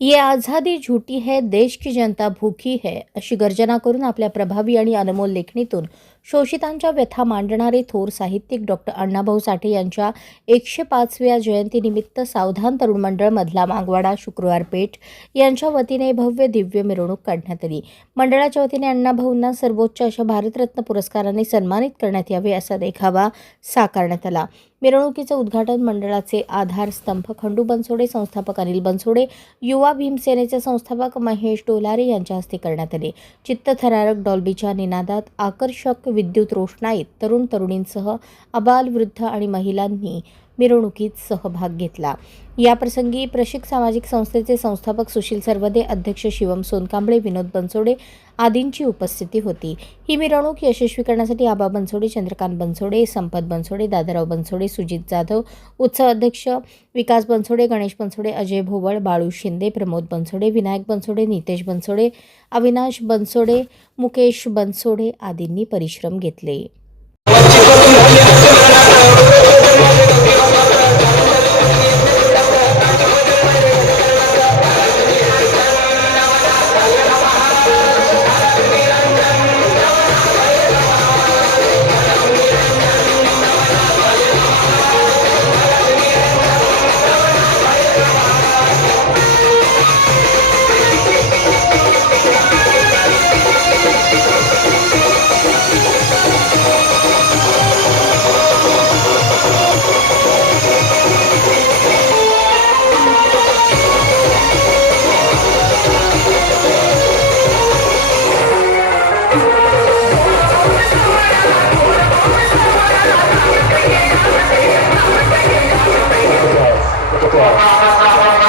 ये आझादी झूठी है देश की जनता भूखी है अशी गर्जना करून आपल्या प्रभावी आणि अनमोल लेखणीतून शोषितांच्या व्यथा मांडणारे थोर साहित्यिक डॉक्टर अण्णाभाऊ साठे यांच्या एकशे पाचव्या जयंतीनिमित्त सावधान तरुण मंडळ मधला मागवाडा शुक्रवार पेठ यांच्या वतीने भव्य दिव्य मिरवणूक काढण्यात आली. मंडळाच्या वतीने अण्णाभाऊंना सर्वोच्च अशा भारतरत्न पुरस्काराने सन्मानित करण्यात यावे असा देखावा साकारण्यात आला. मिरवणुकीचं उद्घाटन मंडळाचे आधारस्तंभ खंडू बनसोडे संस्थापक अनिल बनसोडे युवा भीमसेनेचे संस्थापक महेश डोलारे यांच्या हस्ते करण्यात आले. चित्तथरारक डॉल्बीच्या निनादात आकर्षक विद्युत रोषणाईत तरुण तरुणींसह अबाल वृद्ध आणि महिलांनी मिरवणुकीत सहभाग घेतला. याप्रसंगी प्रशिक सामाजिक संस्थेचे संस्थापक सुशील सरवदे अध्यक्ष शिवम सोनकांबळे विनोद बनसोडे आदींची उपस्थिती होती. ही मिरवणूक यशस्वी करण्यासाठी आबा बनसोडे चंद्रकांत बनसोडे संपत बनसोडे दादाराव बनसोडे सुजित जाधव उत्सव अध्यक्ष विकास बनसोडे गणेश बनसोडे अजय भोवळ बाळू शिंदे प्रमोद बनसोडे विनायक बनसोडे नितेश बनसोडे अविनाश बनसोडे मुकेश बनसोडे आदींनी परिश्रम घेतले. Rastafari.